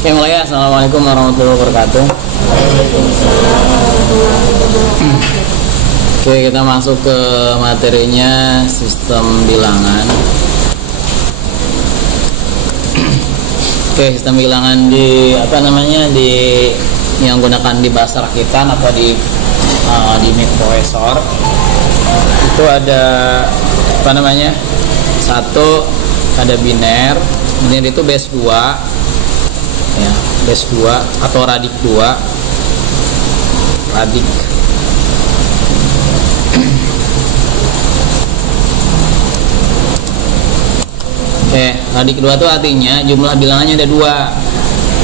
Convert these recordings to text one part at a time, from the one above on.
Oke, mulai ya. Assalamualaikum warahmatullahi wabarakatuh. Oke, kita masuk ke materinya sistem bilangan. Oke, sistem bilangan di di yang gunakan di bahasa rakitan atau di mikroprosesor itu ada satu ada biner itu base 2 ya, base 2 atau radik 2 radik. Oke, radik 2 itu artinya jumlah bilangannya ada 2.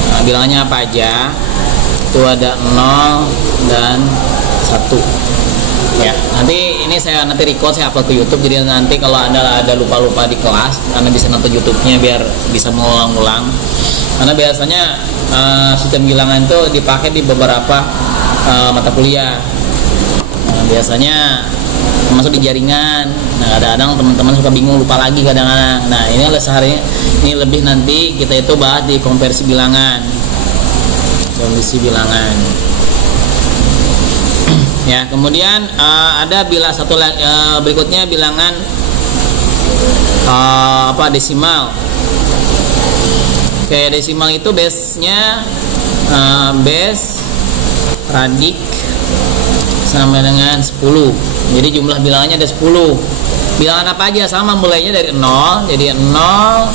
Nah, bilangannya apa aja? Itu ada 0 dan 1. Ya, nanti ini saya record, saya upload ke YouTube, jadi nanti kalau Anda ada lupa-lupa di kelas, Anda bisa nonton YouTube-nya biar bisa mengulang-ulang. Karena biasanya sistem bilangan itu dipakai di beberapa mata kuliah. Nah, biasanya masuk di jaringan. Nah, kadang-kadang teman-teman suka bingung, lupa lagi kadang-kadang. Nah, ini sehari ini lebih nanti kita itu bahas di konversi bilangan. Konversi bilangan. Ya, kemudian ada berikutnya bilangan desimal. Oke, desimal itu base-nya base radik sama dengan 10. Jadi jumlah bilangannya ada 10. Bilangan apa aja sama, mulainya dari 0. Jadi 0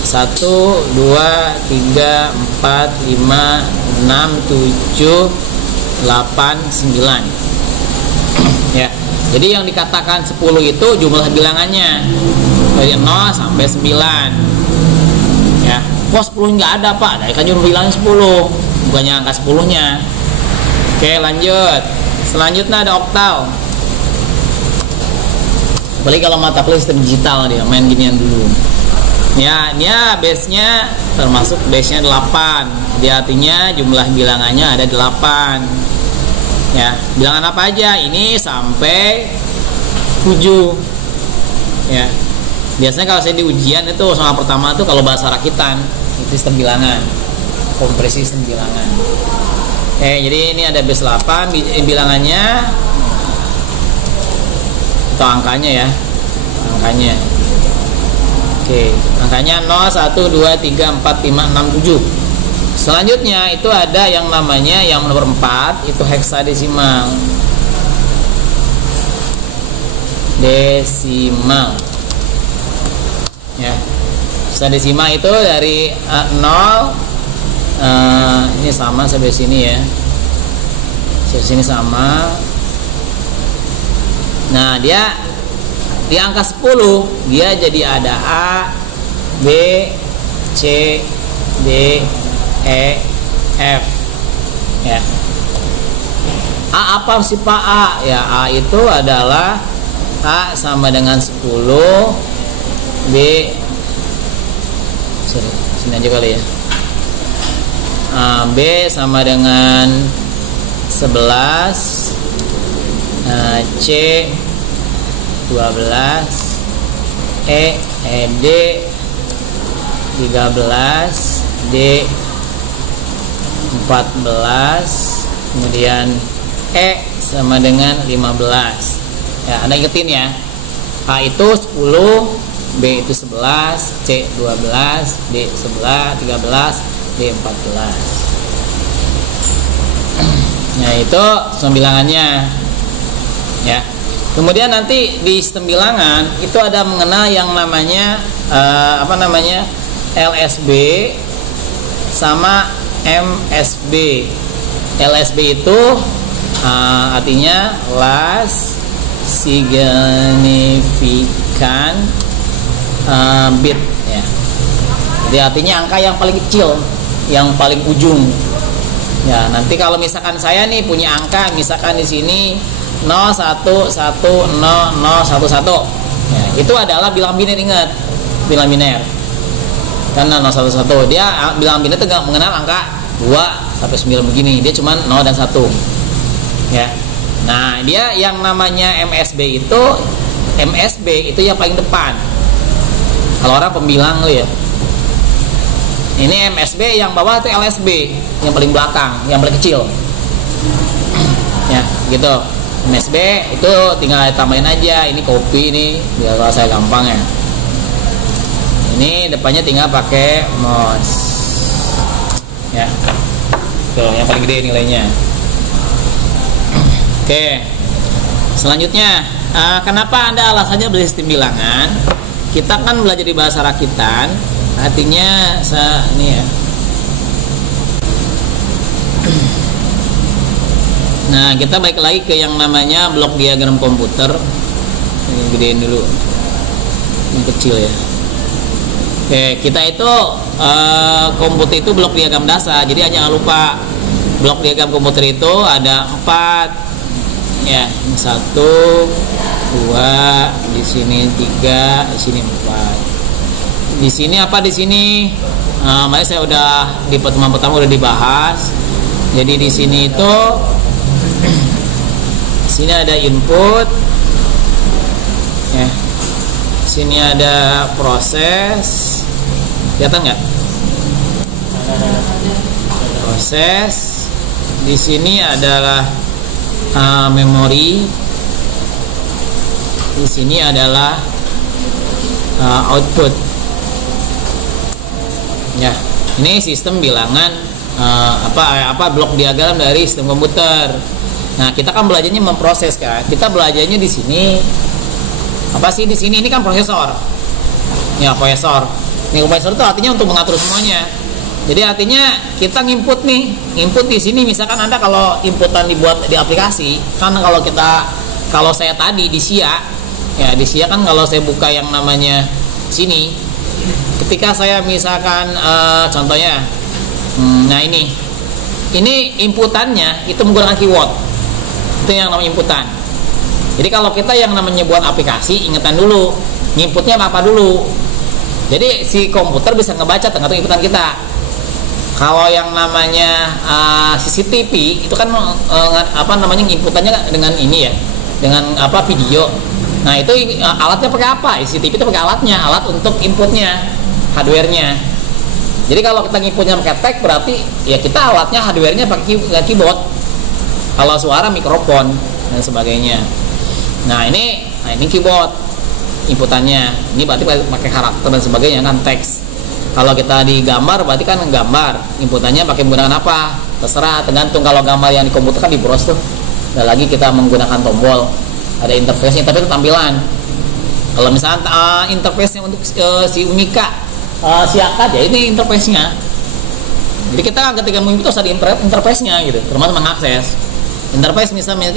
1 2 3 4 5 6 7 8 9. Ya. Jadi yang dikatakan 10 itu jumlah bilangannya dari 0 sampai 9. Ya. Kok 10 nggak ada, Pak? Dari kan jumlah bilangnya 10, bukannya angka 10-nya. Oke, lanjut. Selanjutnya ada oktal. Apalagi kalau mata kuliah sistem digital dia main ginian dulu. Ya, dia base-nya termasuk base-nya 8. Dia artinya jumlah bilangannya ada 8. Ya, bilangan apa aja? Ini sampai 7. Ya. Biasanya kalau saya di ujian itu sama pertama tuh kalau bahasa rakitan, itu sistem bilangan. Kompresi sistem bilangan. Oke, jadi ini ada base 8 bilangannya atau angkanya ya. Angkanya. Oke, angkanya 0 1 2 3 4 5 6 7. Selanjutnya itu ada yang namanya yang nomor 4 itu heksadesimal. Desimal. Ya. Heksadesimal itu dari 0 ini sama sampai sini ya. Sampai sini sama. Nah, dia di angka 10 dia jadi ada A, B, C, D, E, F. Ya. A apa sih Pak A? Ya, A itu adalah A sama dengan 10, B sini aja kali ya. B sama dengan 11, C 12, D 13, D 14, kemudian E sama dengan 15. Ya, Anda ingetin ya. A itu 10, B itu 11, C 12, D 11, 13, D 14. Nah, itu sistem bilangannya. Ya. Kemudian nanti di sistem bilangan itu ada mengenal yang namanya LSB sama MSB. LSB itu artinya last significant bit ya. Jadi artinya angka yang paling kecil, yang paling ujung. Ya, nanti kalau misalkan saya nih punya angka misalkan di sini 01100111. Ya, itu adalah bilangan biner, ingat. Bilangan biner. Karena 011 dia bilangan biner itu enggak mengenal angka 2 sampai 9 begini. Dia cuma 0 dan 1. Ya. Nah, dia yang namanya MSB itu yang paling depan. Kalau orang pembilang lu ya. Ini MSB, yang bawah itu LSB, yang paling belakang, yang paling kecil. Ya, gitu. MSB itu tinggal tambahin aja. Ini kopi nih, biar kalau saya gampang ya. Ini depannya tinggal pakai mouse. Ya. Tuh, yang paling gede nilainya. Oke. Selanjutnya, kenapa Anda alasannya beli sistem bilangan? Kita kan belajar di bahasa rakitan, artinya ini ya. Nah, kita balik lagi ke yang namanya blok diagram komputer. Ini gedein dulu, yang kecil ya. Oke, kita itu komputer itu blok diagram dasar. Jadi jangan lupa blok diagram komputer itu ada 4. Ya, ini 1, 2, di sini 3, di sini 4. Di sini apa di sini? Makanya saya udah di pertemuan pertama udah dibahas. Jadi di sini itu sini ada input. Ya. Sini ada proses. Kelihatan nggak? Proses. Di sini adalah memori. Di sini adalah output. Ya, ini sistem bilangan apa blok diagram dari sistem komputer. Nah, kita kan belajarnya memproses kan. Kita belajarnya di sini. Apa sih di sini? Ini kan prosesor. Ya, prosesor. Ini prosesor itu artinya untuk mengatur semuanya. Jadi artinya kita nginput nih, input di sini misalkan Anda kalau inputan dibuat di aplikasi, kan kalau saya tadi di SIA, ya di SIA kan kalau saya buka yang namanya sini, ketika saya misalkan contohnya, nah ini inputannya itu menggunakan keyword, itu yang namanya inputan. Jadi kalau kita yang namanya buat aplikasi, ingetan dulu, inputnya apa dulu. Jadi si komputer bisa ngebaca tergantung inputan kita. Kalau yang namanya CCTV itu kan apa namanya inputannya dengan ini ya, dengan apa video. Nah itu alatnya pakai apa? CCTV itu pakai alatnya, alat untuk inputnya, hardwarenya. Jadi kalau kita inputnya pakai tag berarti ya kita alatnya hardwarenya pakai keyboard. Kalau suara mikrofon dan sebagainya. Nah ini keyboard inputannya. Ini berarti pakai karakter dan sebagainya kan teks. Kalau kita di gambar berarti kan gambar, inputannya pakai menggunakan apa? Terserah, tergantung. Kalau gambar yang di komputer kan di browse tuh. Dan lagi kita menggunakan tombol, ada interface-nya, tapi itu tampilan. Kalau misalnya interface-nya untuk si Umika, si Akad ya ini interface-nya. Jadi kita ketika menginput harus ada interface-nya gitu, termasuk mengakses. Interface misalnya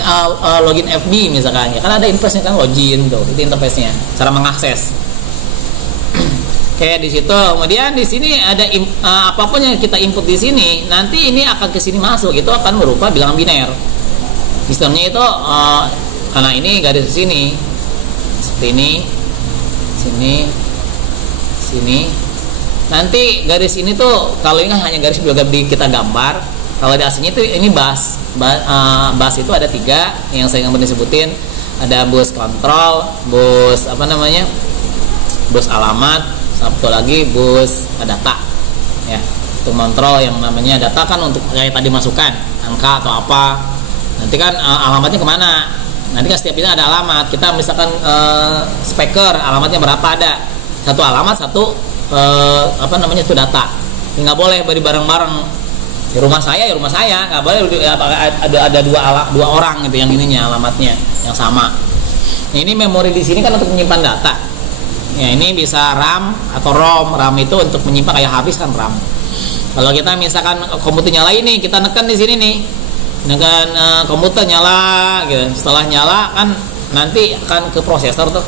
login FB misalkan ya, kan ada interface-nya kan login tuh, itu interface-nya, cara mengakses. Kayak di situ, kemudian di sini ada apapun yang kita input di sini, nanti ini akan ke sini masuk, itu akan berupa bilangan biner. Sistemnya itu karena ini garis sini, seperti ini, sini. Nanti garis ini tuh kalau ini hanya garis biar kita gambar. Kalau di aslinya itu ini bus itu ada 3 yang saya nggak pernah sebutin. Ada bus kontrol, bus apa namanya, bus alamat. Satu lagi bus data ya, untuk kontrol yang namanya data kan untuk kayak tadi masukkan angka atau apa, nanti kan alamatnya kemana, nanti kan setiap ini ada alamat. Kita misalkan speaker alamatnya berapa, ada satu alamat satu apa namanya itu data. Nggak boleh beri bareng-bareng. Di rumah saya nggak boleh ada dua orang gitu yang ininya alamatnya yang sama. Ini memori di sini kan untuk menyimpan data. Ya ini bisa RAM atau ROM. RAM itu untuk menyimpan, kayak habis kan RAM. Kalau kita misalkan komputer nyala ini, kita nekan di sini nih, nekan komputer nyala, gitu. Setelah nyala kan nanti akan ke prosesor tuh.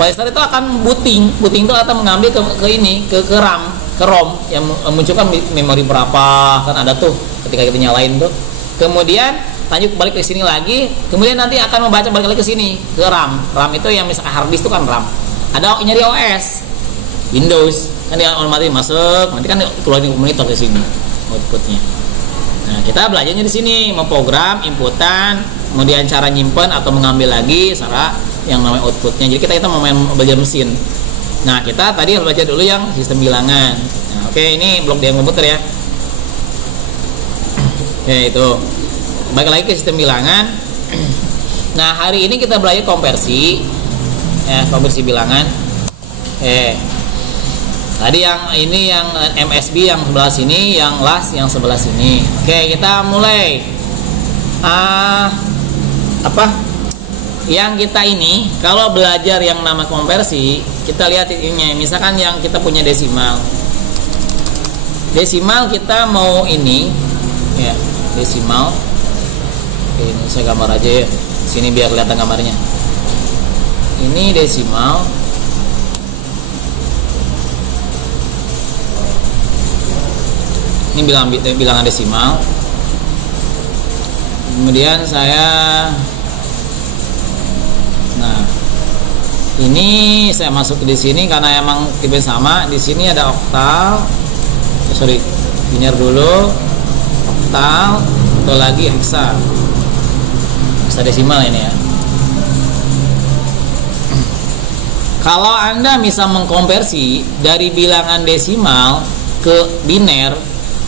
Prosesor itu akan booting itu akan mengambil ke RAM, ke ROM yang munculkan memori berapa kan ada tuh ketika kita nyalain tuh. Kemudian lanjut balik ke sini lagi, kemudian nanti akan membaca balik lagi ke sini ke RAM. RAM itu yang misalkan hard disk itu kan RAM. Ada nyari OS Windows kan dia otomatis masuk, nanti kan keluar di monitor ke sini outputnya. Nah kita belajarnya di sini memprogram inputan, kemudian cara nyimpen atau mengambil lagi cara yang namanya outputnya. Jadi kita mau belajar mesin. Nah, kita tadi harus baca dulu yang sistem bilangan. Nah, oke, ini blok diagram komputer ya. Oke, itu. Balik lagi ke sistem bilangan. Nah, hari ini kita belajar konversi. Ya, konversi bilangan. Tadi yang ini yang MSB yang sebelah sini, yang LAS yang sebelah sini. Oke, kita mulai. Yang kita ini kalau belajar yang nama konversi, kita lihat ini. Misalkan yang kita punya desimal. Desimal kita mau ini, ya, desimal. Oke, ini saya gambar aja ya. Sini biar kelihatan gambarnya. Ini desimal. Ini bilangan desimal. Kemudian ini saya masuk di sini karena emang tipe sama. Di sini ada oktal. Biner dulu. Oktal, atau lagi heksa. Desimal ini ya. Kalau Anda bisa mengkonversi dari bilangan desimal ke biner,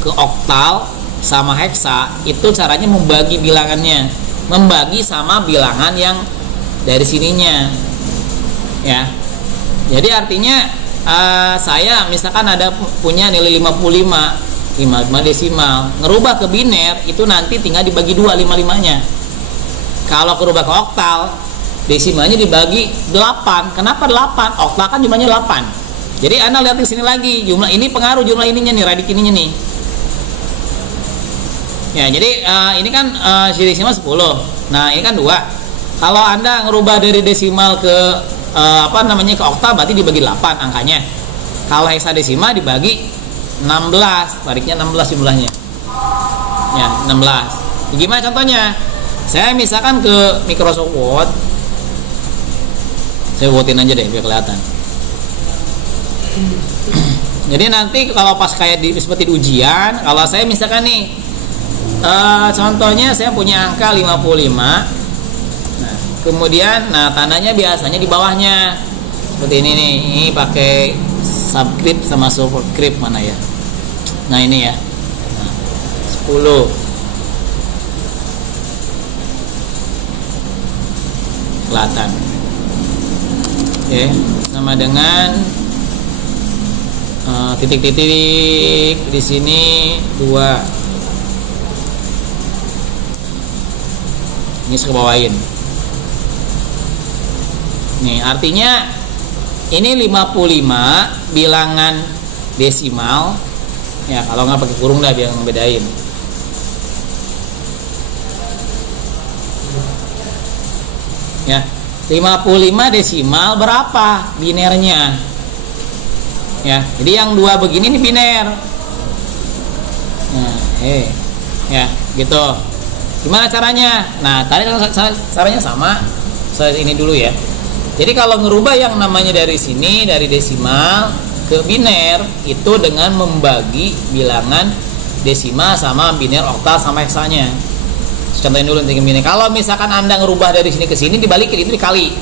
ke oktal sama heksa, itu caranya membagi bilangannya, membagi sama bilangan yang dari sininya ya. Jadi artinya saya misalkan ada punya nilai 55 desimal, ngerubah ke biner itu nanti tinggal dibagi 2 55-nya. Kalau kerubah ke oktal, desimalnya dibagi 8. Kenapa 8? Oktal kan jumlahnya 8. Jadi Anda lihat di sini lagi, jumlah ini pengaruh jumlah ininya nih, radik ininya nih. Ya, jadi ini kan desimal 10. Nah, ini kan 2. Kalau Anda ngerubah dari desimal ke ke oktal, berarti dibagi 8 angkanya. Kalau heksadesimal dibagi 16, radiknya 16 jumlahnya. Ya, 16. Gimana contohnya? Saya misalkan ke Microsoft Word, saya Wordin aja deh biar kelihatan. Jadi nanti kalau pas kayak seperti di ujian, kalau saya misalkan nih, contohnya saya punya angka 55. Nah, kemudian, tandanya biasanya di bawahnya seperti ini nih. Ini pakai subscript sama superscript mana ya? Nah ini ya, 10. Selatan. Oke, sama dengan titik-titik di sini 2. Ini saya bawain. Nih, artinya ini 55 bilangan desimal. Ya, kalau nggak pakai kurung dah biar ngebedain. Ya, 55 desimal berapa binernya? Ya, jadi yang 2 begini ini biner. Nah, ya, gitu. Gimana caranya? Nah, tadi caranya sama. Saya ini dulu ya. Jadi kalau ngerubah yang namanya dari sini, dari desimal ke biner, itu dengan membagi bilangan desimal sama biner, oktal sama heksanya. Contohin dulu nanti gini. Kalau misalkan Anda ngerubah dari sini ke sini, dibalikin, itu dikali.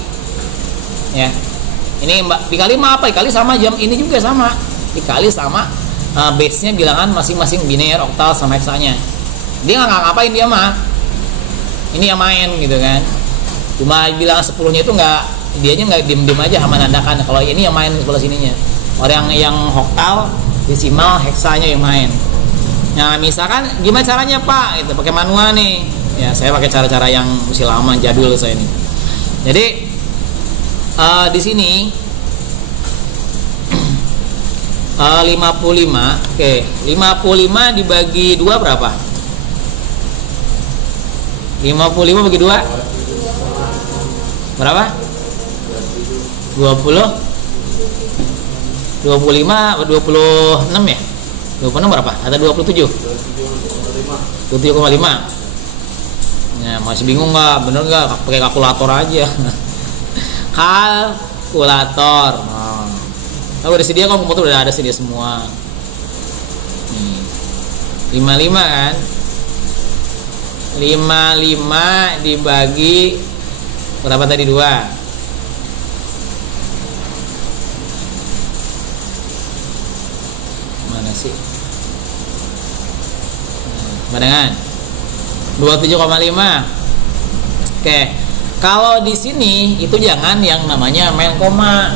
Ya. Ini dikali sama apa? Dikali sama jam ini juga sama. Dikali sama base-nya bilangan masing-masing biner, oktal sama heksanya. Dia nggak ngapain dia mah. Ini yang main gitu kan. Cuma bilangan 10-nya itu dianya nggak diem-diem aja sama nandakan. Kalau ini yang main sebelah sininya. Orang yang oktal, desimal, heksanya yang main. Nah, misalkan gimana caranya Pak? Itu pakai manual nih. Ya, saya pakai cara-cara yang masih lama, jadul saya ini. Jadi di sini 55. Oke, 55 dibagi 2 berapa? 55 bagi 2 berapa? 20 25 26 ya? 26 berapa? Ada 27? 27,5. Ya, masih bingung nggak? Bener nggak? Pakai kalkulator aja. Kalkulator. Kalau udah sedia kok, komputer udah ada sedia semua. Nih, 55 kan? 55 dibagi berapa tadi? 2. sih. Sama dengan 27,5. Oke. Kalau di sini itu jangan yang namanya main koma.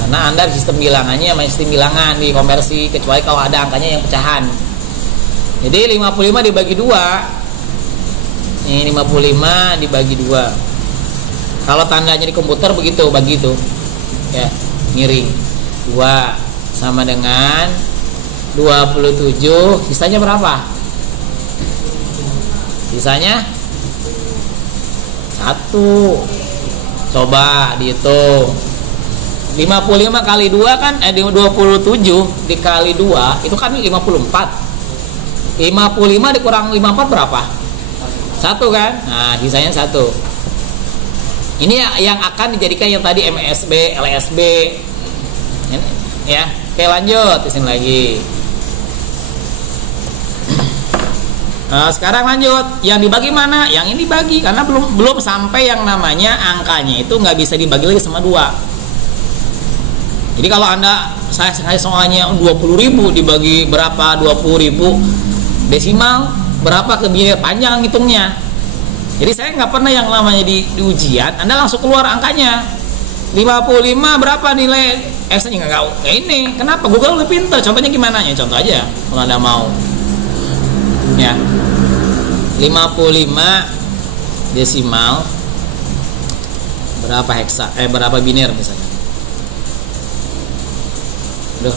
Karena Anda sistem bilangannya main sistem bilangan di konversi, kecuali kalau ada angkanya yang pecahan. Jadi 55 dibagi 2. Ini 55 dibagi 2. Kalau tandanya di komputer begitu, bagi itu. Ya, miring. 2 sama dengan 27. Sisanya berapa? Sisanya 1. Coba dihitung. 55 kali 2 kan 27 dikali 2 itu kan 54. 55 dikurang 54 berapa? 1 kan? Nah, sisanya 1. Ini yang akan dijadikan yang tadi MSB, LSB. Ya. Oke, lanjut. Di sini lagi. Nah, sekarang lanjut. Yang dibagi mana? Yang ini dibagi karena belum sampai yang namanya angkanya itu nggak bisa dibagi lagi sama 2. Jadi kalau Anda saya soalnya 20.000 dibagi berapa? 20.000 desimal berapa ke biner panjang ngitungnya. Jadi saya nggak pernah yang namanya di ujian Anda langsung keluar angkanya 55 berapa nilai X-nya nggak ini. Kenapa? Google lebih pintar. Contohnya gimana ya? Contoh aja kalau Anda mau ya. 55 desimal berapa heksa berapa biner misalnya. Duh.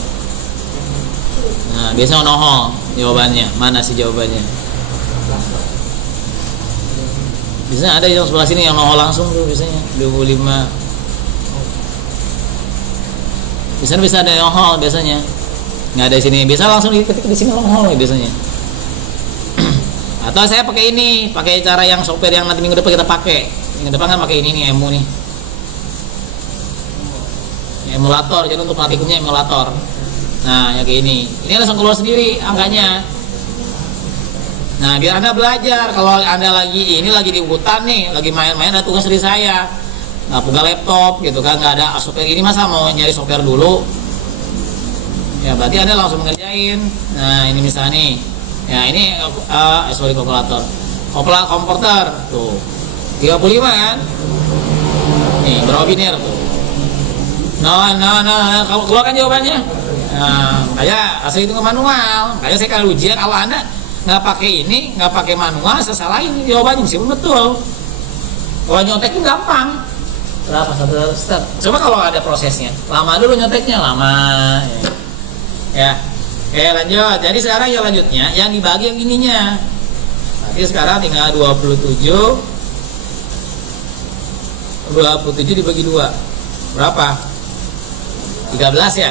Nah, biasanya nohol jawabannya. Mana sih jawabannya? Biasanya ada yang sebelah sini yang nohol langsung tuh biasanya 25. Biasanya bisa ada yang nohol biasanya. Nggak ada di sini. Bisa langsung diketik di sini nohol biasanya. Atau saya pakai ini, pakai cara yang software yang nanti minggu depan kita pakai. Minggu depan kan pakai ini nih, emu nih. Emulator, jadi untuk praktikumnya emulator. Nah, yang kayak ini langsung keluar sendiri angkanya. Nah, biar Anda belajar. Kalau Anda lagi di hutan nih, lagi main-main, ada tugas dari saya, nggak punya laptop gitu kan, nggak ada software ini, masa mau nyari software dulu? Ya berarti Anda langsung ngerjain. Nah, ini misalnya nih, ya ini kalkulator, komputer tuh 35 kan? Nih berapa biner tuh? Nah, kamu keluarkan jawabannya. Nah, kayak asal itu manual. Kayak saya kalau ujian, kalau Anda nggak pakai ini, nggak pakai manual, saya salahin jawabannya sih betul. Kalau nyontek itu gampang. Berapa satu step? Coba kalau ada prosesnya, lama dulu nyonteknya, lama. Ya, oke lanjut. Jadi sekarang yang lanjutnya, yang dibagi yang ininya. Berarti sekarang tinggal 27 dibagi 2 berapa? 13 ya,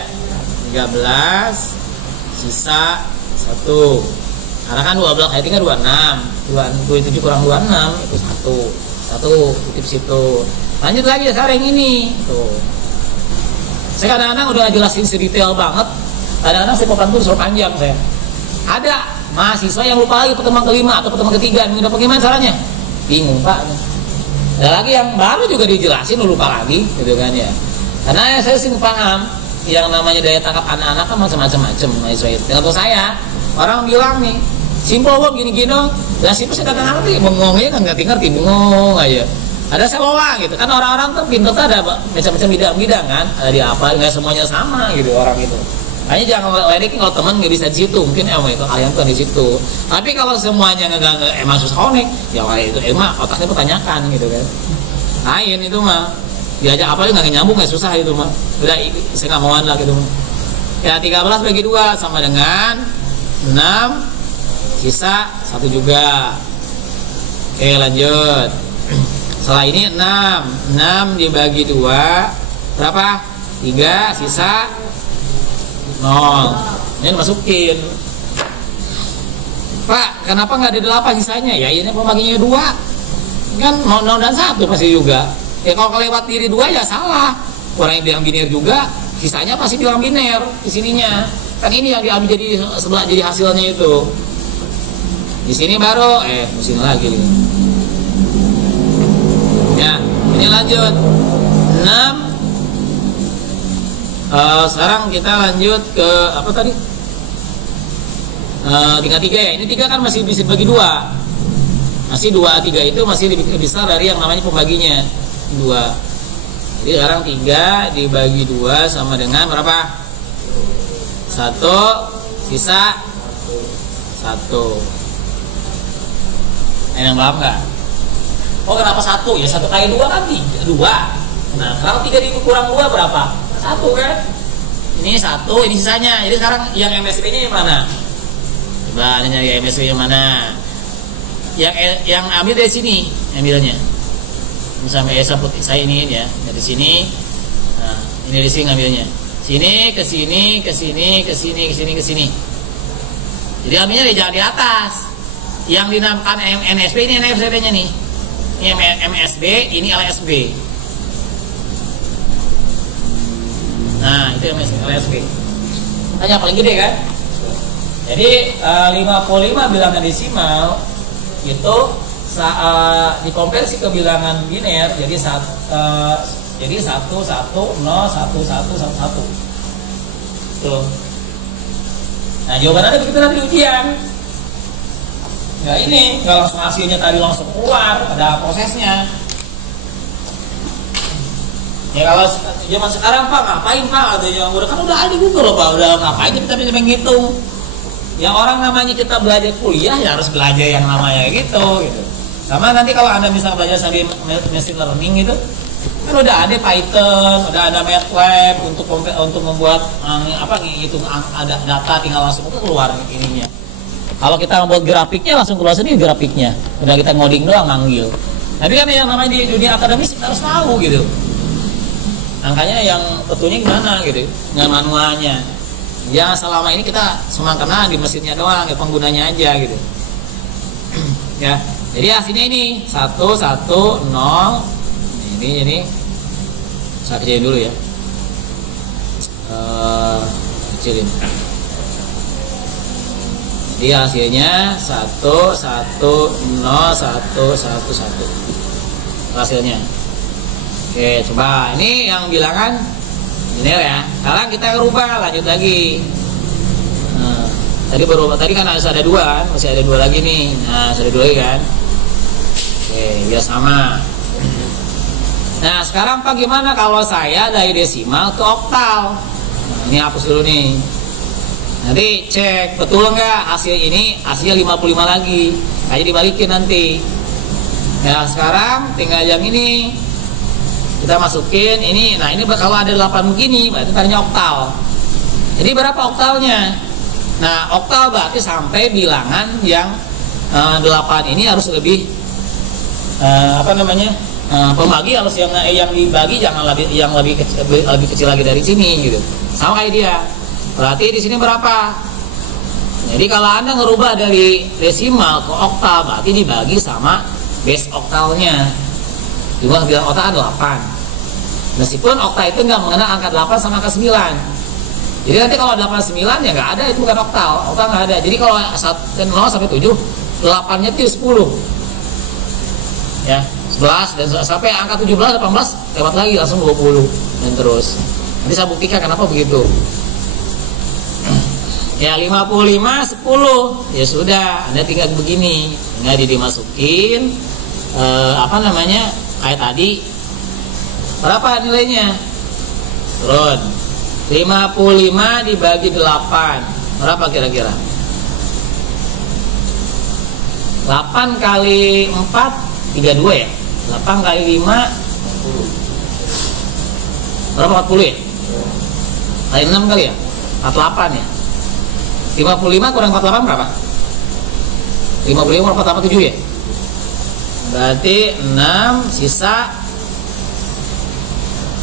13 sisa 1 karena kan 12 kali 3 26 27 kurang 26 itu 1 titip situ. Lanjut lagi sekarang yang ini tuh. Saya kadang-kadang udah jelasin sedetail banget, kadang-kadang saya papan tuh suruh panjang. Saya ada mahasiswa yang lupa lagi pertemuan kelima atau pertemuan ketiga, udah bagaimana caranya? Bingung Pak. Ada lagi yang baru juga dijelasin lupa lagi gitu kan ya. Karena saya sih paham yang namanya daya tangkap anak-anak kan macam-macam mahasiswa itu. Contoh saya, orang bilang nih, simple wong gini-gini dong. Lah simple saya kadang ngerti, bengongnya kan ngerti bengong aja. Ada selola gitu kan, orang-orang tuh pintar tuh ada macam-macam bidang-bidang kan. Ada di apa, nggak semuanya sama gitu orang itu. Hanya jangan ledekin kalau teman nggak bisa di situ, mungkin emang itu kalian tuh di situ. Tapi kalau semuanya nggak emang susah konek, ya itu emang otaknya pertanyakan gitu kan. Lain itu mah. Diajak apa nggak nyambung, nggak susah itu mah. Udah saya nggak mauan lah gitu mah. Ya 13 bagi 2 sama dengan 6 sisa 1 juga. Oke lanjut. Setelah ini 6 dibagi 2 berapa? 3 sisa 0. Ini masukin. Pak, kenapa nggak ada 8 sisanya? Ya ini pembaginya 2 kan 0 dan 1 pasti juga. Ya kalau kelewat diri 2 ya salah. Orang yang bilang biner juga, sisanya pasti bilang biner di sininya. Kan ini yang diambil jadi sebelah jadi hasilnya itu. Di sini baru di sini lagi. Ya, ini lanjut. 6. Sekarang kita lanjut ke apa tadi? tinggal 3 ya. Ini 3 kan masih bisa bagi 2. Masih 2, 3 itu masih lebih besar dari yang namanya pembaginya 2. Jadi sekarang 3 dibagi 2 sama dengan berapa? 1, sisa 1. Yang paham nggak? Oh kenapa 1? Ya 1 kali 2 kan 2. Nah sekarang 3 dikurang 2 berapa? 1 kan? Ini 1, ini sisanya. Jadi sekarang yang MSB nya yang mana? Coba nyari MSB yang mana? Yang ambil dari sini ambilnya. Misalnya saya ini ya dari sini. Nah ini dari sini ngambilnya. Sini ke sini ke sini ke sini ke sini ke sini. Jadi ambilnya di atas. Yang dinamakan NSB ini NSB-nya nih. Ini MSB, ini LSB. Nah, itu LSB. Tanya paling gede kan? Jadi 55 bilangan desimal itu dikonversi ke bilangan biner jadi 1 1 0 1 1 1 1 1. Tuh. Nah, jawabannya begitu nanti ujian. Ya ini nggak langsung hasilnya tadi langsung keluar, ada prosesnya. Ya kalau zaman sekarang Pak ngapain Pak? Ada yang udah ada Google loh Pak, udah ngapain kita bisa menghitung? Ya orang namanya kita belajar kuliah ya harus belajar yang namanya gitu. Sama nanti kalau Anda misalnya belajar sambil machine learning gitu, kan udah ada Python, udah ada MATLAB untuk membuat ngitung ada data tinggal langsung keluar ininya. Kalau kita membuat grafiknya langsung keluar sendiri grafiknya. Udah kita ngoding doang manggil. Tapi kan yang namanya di dunia akademis kita harus tahu gitu. Angkanya yang betulnya gimana gitu, dengan manualnya. Ya selama ini kita cuma kena di mesinnya doang, ya penggunanya aja gitu. Ya, jadi hasilnya ini 1 1 0. Ini saya kecilin dulu ya. Kecilin. Jadi hasilnya 1 1 0 1 1 1 hasilnya. Oke, coba ini yang bilangan biner ya. Sekarang kita rubah lanjut lagi. Nah, tadi kan harus ada 2 kan, masih ada 2 lagi nih. Nah, ada 2 lagi kan. Oke, biar sama. Nah, sekarang Pak gimana kalau saya dari desimal ke oktal? Nah, ini hapus dulu nih. Nanti cek betul nggak hasil ini hasilnya 55 lagi. Aja dibalikin nanti. Ya sekarang tinggal yang ini kita masukin ini. Nah ini kalau ada 8 begini berarti tadinya oktal. Jadi berapa oktalnya? Nah oktal berarti sampai bilangan yang 8 ini harus lebih pembagi harus yang dibagi jangan lebih kecil lagi dari sini gitu. Sama kayak dia. Berarti di sini berapa? Jadi kalau Anda ngerubah dari desimal ke oktal berarti dibagi sama base oktalnya. Juga bilang oktal 8. Meskipun oktal itu nggak mengenal angka 8 sama angka 9. Jadi nanti kalau 8 9 ya nggak ada, itu bukan oktal. Oktal nggak ada. Jadi kalau 0 sampai 7 8-nya itu 10. Ya, 11 dan sampai angka 17 18 lewat lagi langsung 20 dan terus. Nanti saya buktikan kenapa begitu. Ya 55 10 ya sudah Anda tinggal begini tinggal dimasukin kayak tadi berapa nilainya turun 55 dibagi 8 berapa kira-kira 8 kali 4 32 ya 8 kali 5 berapa 40 ya kali 6 kali ya 48 ya 55 kurang 48 berapa? 55 kurang 48 7 ya? Berarti 6 sisa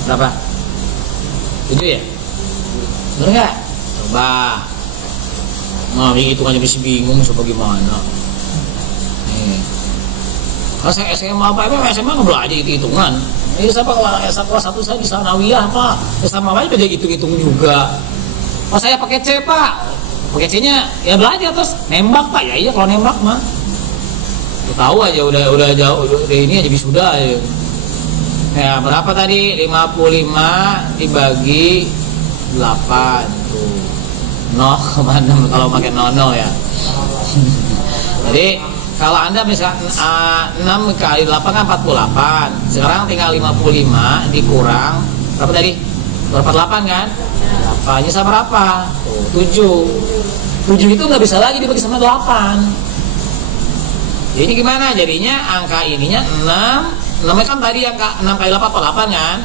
berapa? 7 ya? Bener gak? Coba. Nah ini hitungannya masih bingung coba gimana. Nih. Kalau saya SMA apa SMA nggak belajar hitungan. Ini siapa kalau kelas 1 saya di Sanawiyah Pak. Sama aja belajar hitung-hitung juga. Kalau saya pakai C Pak. Pakai C-nya ya belajar terus nembak Pak. Ya iya kalau nembak mah. Tahu aja udah jauh udah ini aja wisuda ya. Ya berapa tadi 55 dibagi 8 tuh. 0,6 kalau pakai 00 ya. Jadi kalau Anda misalkan 6 kali 8 kan 48. Sekarang tinggal 55 dikurang berapa tadi? 48 kan? 8 nya sama berapa? 7 itu nggak bisa lagi dibagi sama 8. Jadi gimana? Jadinya angka ininya 6 kan tadi angka 6 kali 8 48 kan?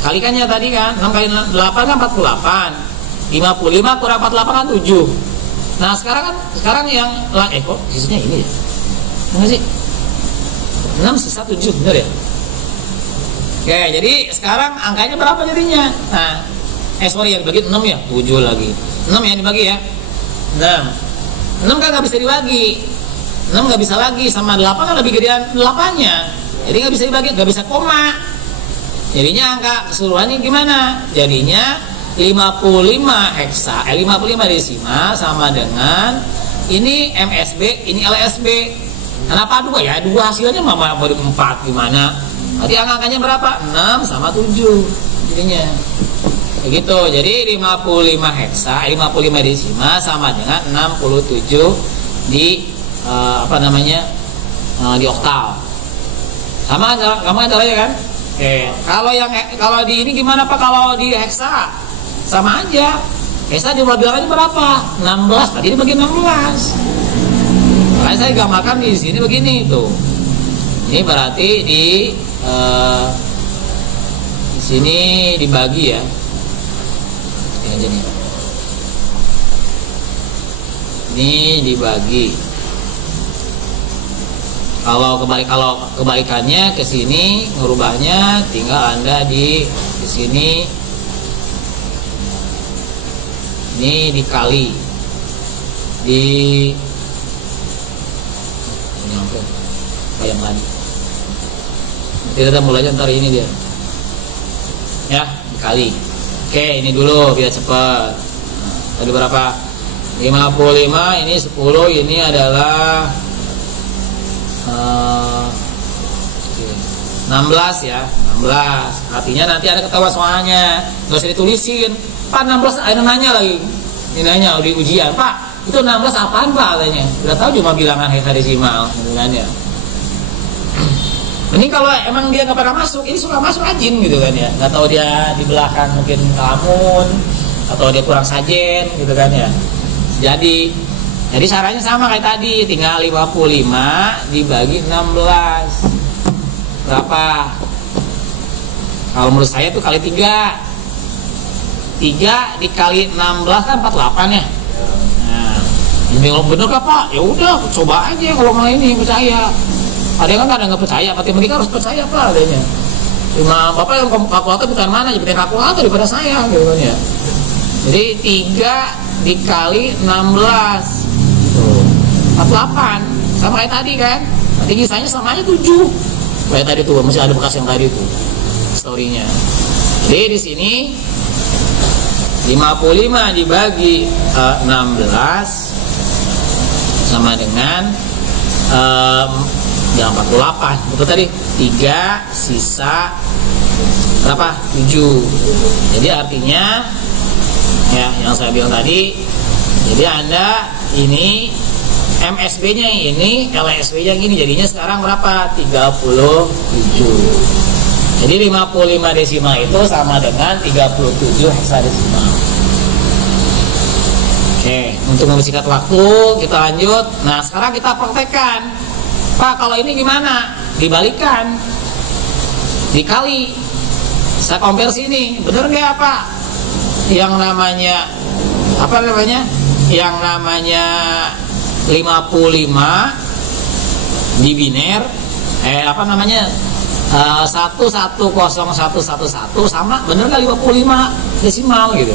Kalikannya tadi kan 6 kali 8 kan 48. 55 kurang 48 kan 7. Nah sekarang yang kok sisanya ini ya? Enggak sih? 6 sisa 7 bener ya? Oke, jadi sekarang angkanya berapa jadinya? Nah, sorry yang dibagi 6 ya? 7 lagi 6 ya dibagi ya? 6 kan gak bisa dibagi, 6 gak bisa lagi, sama 8 kan lebih gedean 8 nya. Jadi gak bisa dibagi, gak bisa koma. Jadinya angka keseluruhannya gimana? Jadinya 55 heksa, 55 desimal sama dengan ini MSB, ini LSB. Kenapa 2 ya? 2 hasilnya mau 4 gimana? Tadi angkanya berapa? 6 sama 7 jadinya. Begitu. Jadi 55 heksa, 55 desimal sama dengan 67 di di oktal. Sama caranya kan? Kalau di ini gimana Pak? Kalau di heksa sama aja. Heksa jumlah bilangannya berapa? 16. Tadi dibagi 16. Makanya saya gambarkan di sini begini tuh. Ini berarti di sini dibagi ya. Ini aja nih. Ini dibagi. Kalau kebalikannya ke sini, ngerubahnya tinggal Anda di sini. Ini dikali di yang tadi. Kita mulainya ntar ini dia. Ya, dikali. Oke, ini dulu biar cepat. Tadi berapa? 55, ini 10, ini adalah 16 ya, 16. Artinya nanti ada ketahuan soalnya, nggak usah ditulisin. Pak 16, ada nanya lagi. Ini nanya di ujian, Pak, itu 16 apaan Pak katanya? Udah tahu cuma bilangan heksadesimal, gitu kan ya. Ini kalau emang dia nggak pernah masuk, ini suka masuk rajin gitu kan ya. Nggak tahu dia di belakang mungkin kelamun atau dia kurang sajen gitu kan ya. Jadi caranya sama kayak tadi, tinggal 55 dibagi 16. Berapa? Kalau menurut saya tuh kali 3. 3 dikali 16 kan 48 ya. Nah, ini bener gak Pak? Ya udah, coba aja kalau mau ini percaya. Ada yang kan nggak percaya, matematika harus percaya Pak adanya. Cuma Bapak yang kalkulator bukan mana, jadi kalkulator daripada saya gitu kan ya. Jadi 3 dikali 16 48 sama kayak tadi kan. Nanti kisahnya sama aja 7 kayak tadi tuh, masih ada bekas yang tadi tuh storynya. Jadi di sini 55 dibagi 16 sama dengan yang 48. Betul tadi 3 sisa berapa? 7. Jadi artinya ya yang saya bilang tadi, jadi Anda ini MSB nya ini, LSB nya gini, jadinya sekarang berapa? 37. Jadi 55 desimal itu sama dengan 37 heksadesimal. Oke, untuk mempersingkat waktu kita lanjut. Nah sekarang kita praktekkan. Pak, kalau ini gimana? Dibalikan, dikali. Saya konversi ini, bener nggak Pak? Yang namanya Yang namanya 55 di biner, 110111 sama bener nggak 55 desimal gitu.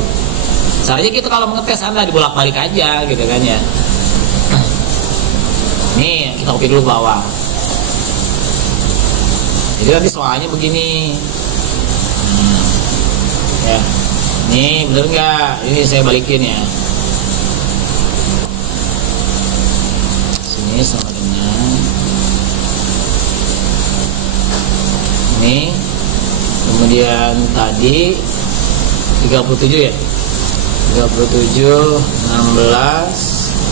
Caranya kita kalau mengetes Anda dibolak-balik aja gitu kan ya. Nih kita copy dulu bawah. Jadi nanti soalnya begini. Ya, ini bener nggak? Ini saya balikin ya. Sini sama dengan ini. Kemudian tadi 37 ya. 37, 16.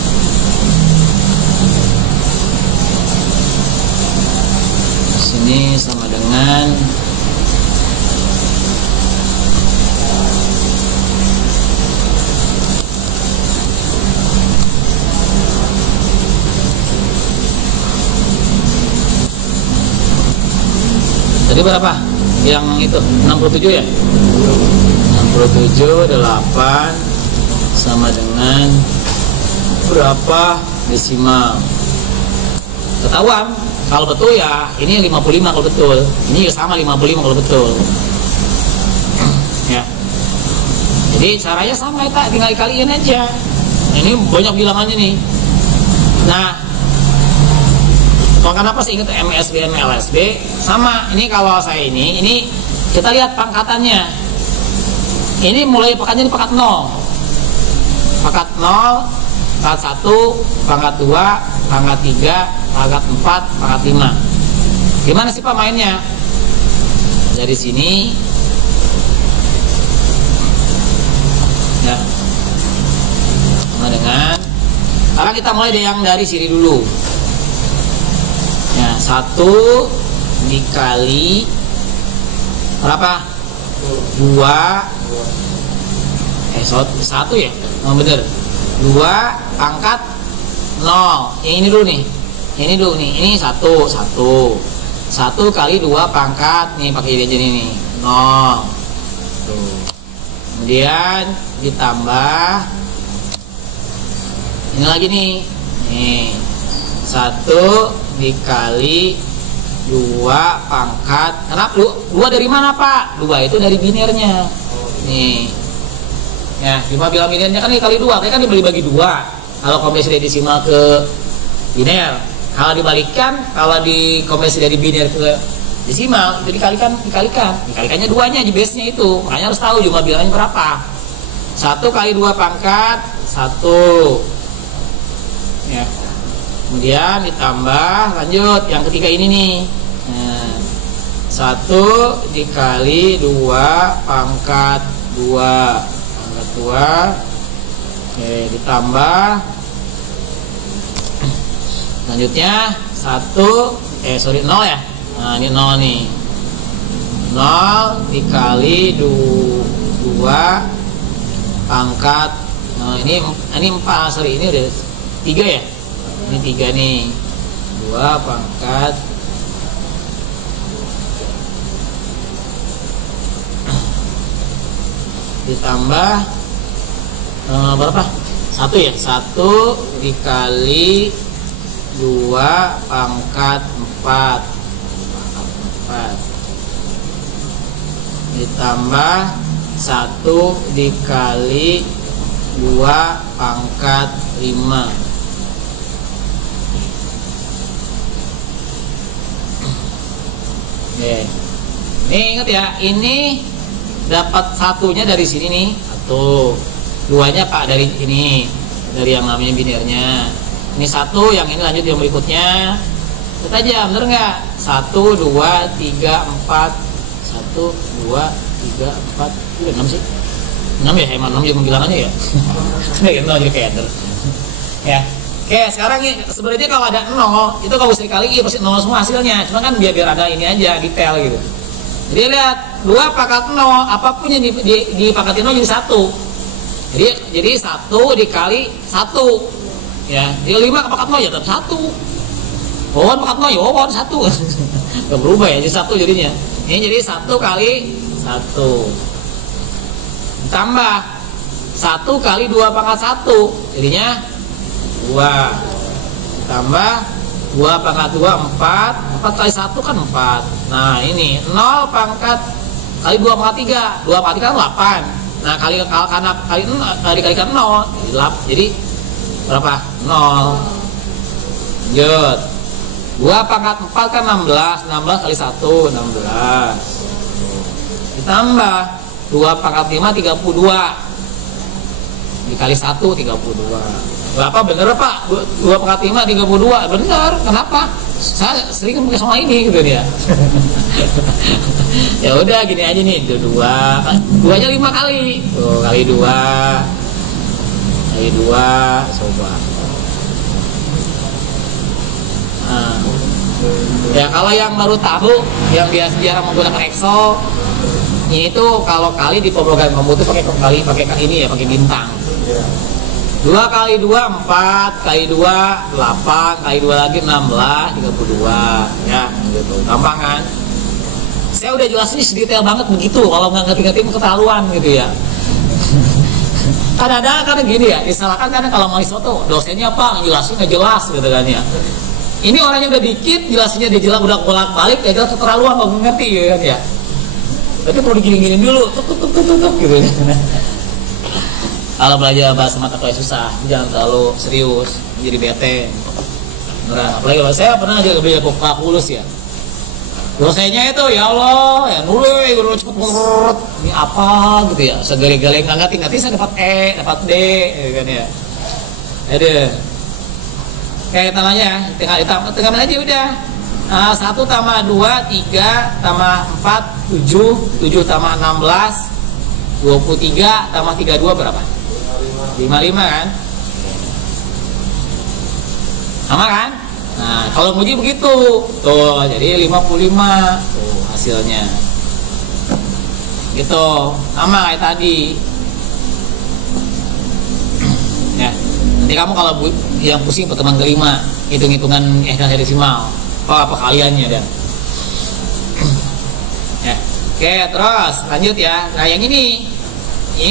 Sini sama dengan tadi berapa? Yang itu 67 ya? 67 8 sama dengan berapa desimal? Ketahuan kalau betul ya ini 55 kalau betul, ini sama 55 kalau betul ya. Jadi caranya sama ya, tinggal dikaliin aja. Ini banyak bilangannya nih. Nah, kenapa sih ingat MSB MLSB sama ini? Kalau saya ini kita lihat pangkatannya. Ini mulai pangkatnya di pangkat 0, pangkat 0, pangkat 1, pangkat 2, pangkat 3, pangkat 4, pangkat 5. Gimana sih Pak mainnya? Dari sini ya, sama dengan sekarang kita mulai dari sini dulu ya. 1 dikali berapa? 2 1 ya? Oh bener, 2 pangkat 0. Yang ini dulu nih. Ini dulu nih. Ini 1 kali 2 pangkat nih, pakai aja nih 0. Tuh. Kemudian ditambah ini lagi nih. Nih. 1 dikali 2 pangkat. Kenapa? 2 dari mana Pak? 2 itu dari binernya. Nih. Ya, 5 bilang binernya kan dikali 2, kan dibagi bagi 2. Kalau konversi dari desimal ke biner. Kalau dibalikkan, kalau di konversi dari biner ke desimal itu dikalikannya 2-nya di base-nya itu. Makanya harus tahu jumlah bilangannya berapa. 1 kali 2 pangkat 1. Ya. Kemudian ditambah, lanjut yang ketiga ini nih. Nah, 1 dikali 2 pangkat 2 pangkat 2. Oke, ditambah selanjutnya 0 ya. Nah ini 0 nih. 0 dikali 2 pangkat. Nah ini 4, sorry ini udah 3 ya. Ini 3 nih. 2 pangkat ditambah berapa? 1 ya. 1 dikali 2 pangkat 4 ditambah 1 dikali 2 pangkat 5. Oke. Ini ingat ya, ini dapat satunya dari sini nih, 1. 2-nya Pak dari ini, dari yang namanya binernya. Ini 1, yang ini lanjut yang berikutnya. Kita aja, bener nggak? 1, 2, 3, 4. 1, 2, 3, 4. Udah 6 sih. 6 ya, emang 6 juga bilangannya ya. Kayak 0 jadi kayak enter. Ya. Oke, sekarang sebenarnya kalau ada 0, itu kalau bisa dikali pasti 0 semua hasilnya. Cuma kan biar ada ini aja, detail gitu. Jadi lihat, 2 pangkat 0, apapun yang dipangkatin 0 jadi 1. Jadi 1 dikali 1. Ya, jadi 5 pangkat 0 ya tetap 1. Wawan pangkat 0 ya wawan 1. Gak berubah ya, jadi 1 jadinya. Ini jadi 1 kali 1. Ditambah 1 kali 2 pangkat 1. Jadinya 2. Tambah 2 pangkat 2 4. 4 kali 1 kan 4. Nah ini 0 pangkat kali 2 pangkat 3. 2 pangkat 3 kan 8. Nah dikalikan 0 jadi berapa? 0. Lanjut. 2 pangkat 4 kan 16. 16 kali 1 16. Ditambah 2 pangkat 5 32. Dikali 1 32. Berapa bener Pak? 2 pangkat 5 32. Bener. Kenapa? Saya sering pakai sama ini gitu dia. Ya udah gini aja nih. 2 nya 5 kali. Tuh kali 2. kali 2 coba. Nah, ya kalau yang baru tahu, yang biasa jarang menggunakan Excel, ini tuh kalau kali di pemrogram komputer pakai ini ya, pakai bintang. 2 kali 2 4, kali 2 8, kali 2 lagi 16, 32 ya gitu, gampang kan? Saya udah jelasin sedetail banget begitu, kalau nggak ngerti-ngerti keterlaluan gitu ya. Kadang-kadang kan gini ya, disalahkan kadang kalau mahasiswa tuh dosennya apa, jelasin nggak jelas gitu kan ya. Ini orangnya udah dikit, jelasinnya dia jelas, udah bolak-balik, ya jelas keterlaluan, nggak ngerti ya kan ya. Berarti perlu digini-gini dulu, tuk gitu. Kalau belajar bahasa mata kuliah susah, jangan terlalu serius, jadi bete. Nah, apalagi kalau saya pernah aja belajar kalkulus ya. Dosennya itu ya Allah, ya nulis cepet banget. Ini apa gitu ya, segale-gale nggak ngerti saya dapat E, dapat D, gitu kan ya. Ada. Kayak tamanya, tinggal aja udah. 1 tambah 2, 3 tambah 4, 7 tambah 16, 23 tambah 32 berapa? 55 kan? Sama kan? Nah, kalau nguji begitu. Tuh, jadi 55 tuh hasilnya. Gitu. Sama kayak tadi. Ya. Nanti kamu kalau yang pusing pertemuan kelima, hitung-hitungan hexadesimal. Oh, apa kaliannya dan? Ya. Oke, terus lanjut ya. Nah, yang ini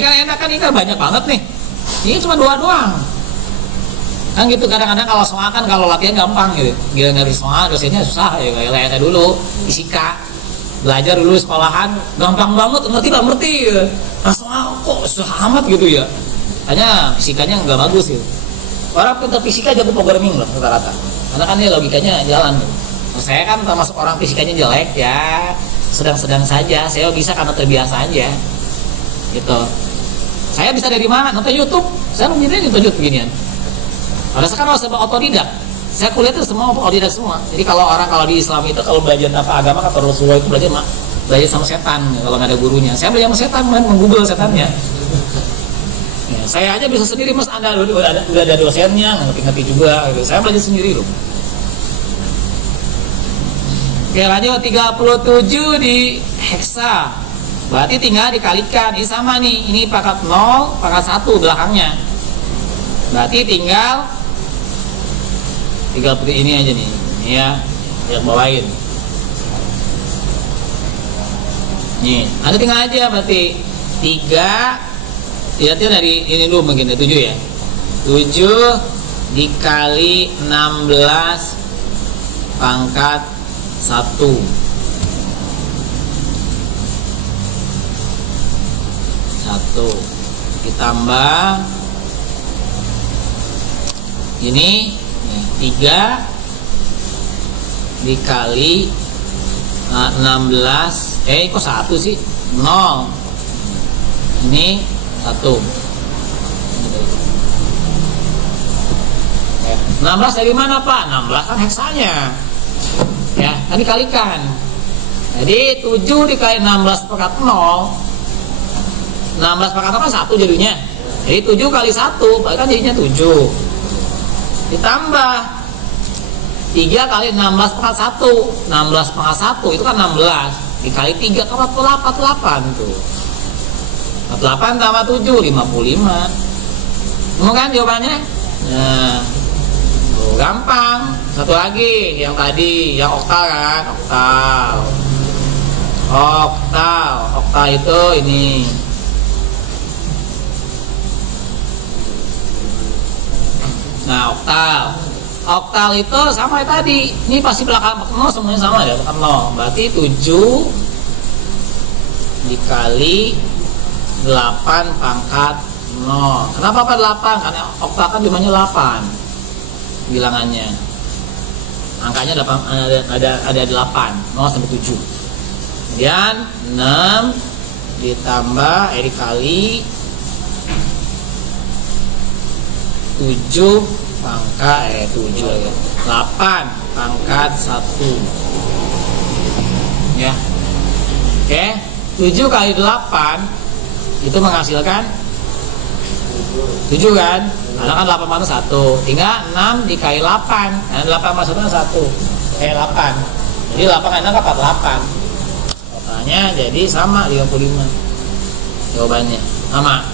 kan enak kan, ini kan banyak banget nih. Ini cuma 2 doang. Kan gitu, kadang-kadang kalau soal kan kalau latihan gampang gitu. Gila ngerti soal dosennya susah ya, kayak saya dulu fisika. Belajar dulu sekolahan gampang banget, ngerti ya. Nah, soal kok susah amat gitu ya. Hanya fisikanya nggak bagus gitu. Orang pintar fisika jago programming loh rata-rata. Karena kan dia logikanya jalan gitu. Nah, saya kan termasuk orang fisikanya jelek ya, sedang-sedang saja. Saya bisa karena terbiasa aja gitu. Saya bisa dari mana? Nonton YouTube. Saya begini nonton YouTube beginian. Pada sekarang serba otodidak. Saya kuliah itu semua otodidak semua. Jadi kalau di Islam itu kalau belajar tentang agama kata Rasulullah itu belajar sama setan kalau nggak ada gurunya. Saya belajar sama setan, menggoogle setannya. Ya, saya aja bisa sendiri, Mas. Anda udah ada dosennya, ngerti juga. Gitu. Saya belajar sendiri loh. Oke, lanjut 37 di heksa. Berarti tinggal dikalikan. Ini sama nih, ini pangkat 0, pangkat 1 belakangnya. Berarti tinggal seperti ini aja nih. Ini ya, yang bawain. Nih, ada tinggal aja berarti 3. Lihatnya dari ini dulu mungkin 7 ya. 7 dikali 16 pangkat 1 ditambah ini 3 dikali 16 kok 1 sih 0 ini 1 16 dari mana Pak? 16 kan heksanya ya, tadi kalikan. Jadi 7 dikali 16 pangkat 0, 16 pangkat 0 kan 1 jadinya. Jadi 7 kali 1 berarti kan jadinya 7. Ditambah 3 kali 16 pangkat 1. 16 pangkat 1 itu kan 16. Dikali 3 kan 48 tuh. 48 tambah 7 55. Mau kan jawabannya? Nah, tuh, gampang. Satu lagi yang tadi, yang oktal kan, oktal itu ini. Nah, oktal itu sama ya tadi. Ini pasti belakang 0 semuanya sama ya, belakang 0. Berarti 7 dikali 8 pangkat 0. Kenapa 8? Karena oktal kan jumlahnya 8 bilangannya. Angkanya ada 8, 0 sampai 7. Kemudian 6 ditambah dikali 7 pangkat 7 lagi. 8 pangkat 1. Ya. Oke, 7 kali 8 itu menghasilkan 7 kan? Karena kan 8 mana 1. Tinggal 6 dikali 8. Nah, 8 masuknya 1. 8. Jadi 8 kan 48. Totalnya jadi sama 55. Jawabannya sama.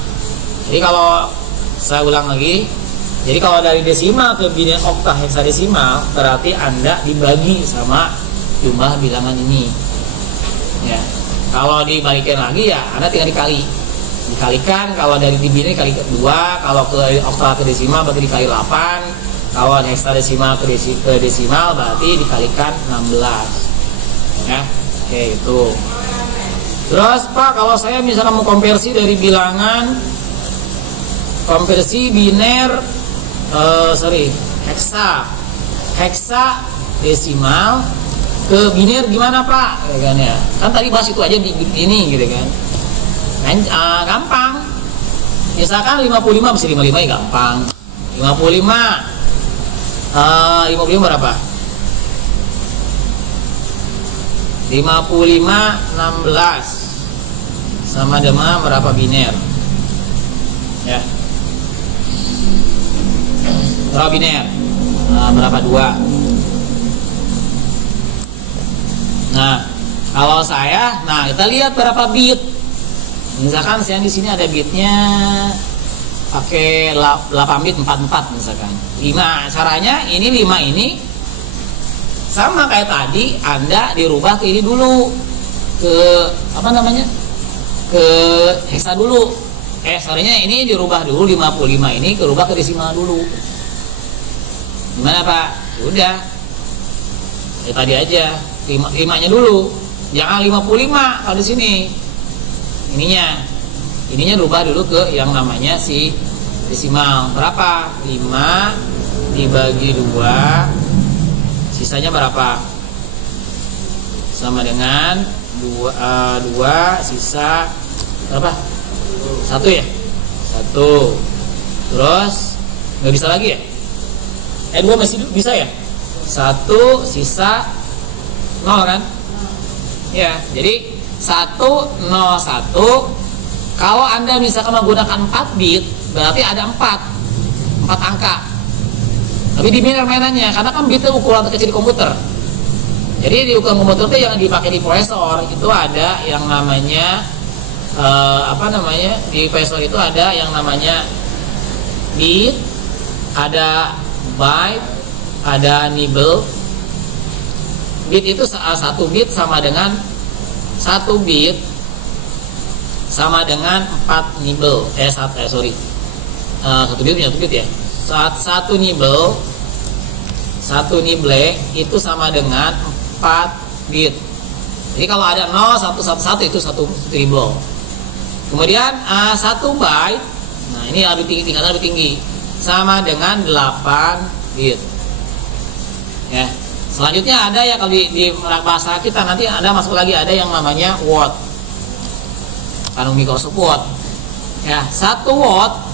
Jadi kalau saya ulang lagi, jadi kalau dari desimal ke biner oktah heksadesimal berarti Anda dibagi sama jumlah bilangan ini. Ya. Kalau dibalikin lagi ya Anda tinggal dikalikan. Kalau dari di biner kali 2, kalau ke oktah ke desimal berarti dikali 8. Kalau heksadesimal ke desimal berarti dikalikan 16. Ya. Oke, itu. Terus Pak, kalau saya misalnya mau konversi dari bilangan konversi biner heksa desimal ke biner gimana Pak? Ya kan, ya. Kan tadi bahas itu aja di ini gitu kan. Gampang. Misalkan 55 bisa 55 ya gampang. 55 berapa? 55 16 sama dengan berapa biner? Ya. Berapa biner? Berapa 2? Nah, kalau saya, kita lihat berapa bit. Misalkan saya di sini ada bitnya pakai 8 bit 44 misalkan. 5 caranya ini 5 ini sama kayak tadi, Anda dirubah ke ini dulu, ke apa namanya, ke heksa dulu. Sorrynya ini dirubah dulu 55 ini kerubah ke desimal dulu. Gimana Pak? Udah, ya tadi aja 5-nya dulu, jangan 55 kalau di sini. Ininya rubah dulu ke yang namanya si desimal. Berapa? 5 dibagi 2, sisanya berapa? Sama dengan 2 sisa berapa? 1 ya? 1. Terus nggak bisa lagi ya? 2 masih bisa ya? 1 sisa 0 kan? Ya, jadi 101. Kalau Anda misalkan menggunakan 4 bit, berarti ada 4 angka. Tapi di biner mainannya, karena kan bit itu ukuran terkecil di komputer. Jadi di ukuran komputer itu yang dipakai di prosesor itu ada yang namanya di prosesor itu ada yang namanya bit, ada byte, ada nibble. Bit itu 1 bit sama dengan 1 bit sama dengan 4 nibble. 1 bit punya 1 bit ya. 1 nibble itu sama dengan 4 bit. Jadi kalau ada 0, 1, 1, 1 itu 1 nibble. Kemudian 1 byte, nah ini lebih tinggi, tingkatan lebih tinggi, sama dengan 8 bit. Ya. Selanjutnya ada ya kalau di bahasa kita nanti ada masuk lagi ada yang namanya watt. Kandung Microsoft watt. Ya, 1 watt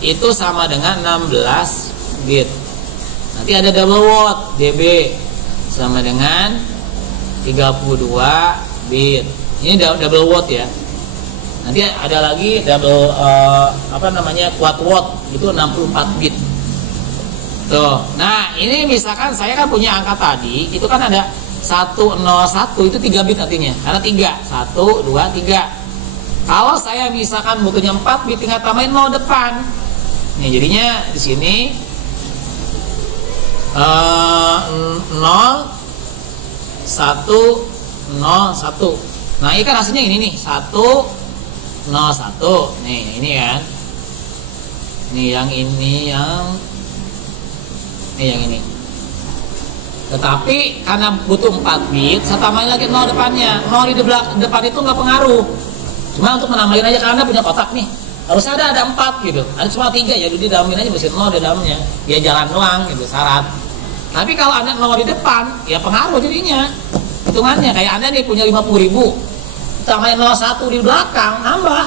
itu sama dengan 16 bit. Nanti ada double watt, dB, sama dengan 32 bit. Ini double watt ya. Nanti ada lagi double quad watt, itu 64 bit. Tuh. Nah, ini misalkan saya kan punya angka tadi, itu kan ada 101 itu 3 bit artinya. Karena 3, 1 2 3. Kalau saya misalkan butuhnya 4 bit, tinggal tambahin 0 depan. Nih, jadinya di sini 0 1 0 1. Nah, ini kan hasilnya ini nih, 1 0 1. Nih, ini kan. Nih yang ini yang ini. Tetapi karena butuh 4 bit, saya tambahin lagi 0 depannya. 0 di depan itu nggak pengaruh. Cuma untuk menambahin aja karena punya kotak nih. Harusnya ada 4 gitu. Ada cuma 3 ya, jadi dalamnya aja mesin 0 di dalamnya. Ya jalan doang gitu, syarat. Tapi kalau Anda 0 di depan, ya pengaruh jadinya. Hitungannya kayak Anda nih punya 50.000. Tambahin 01 di belakang, nambah.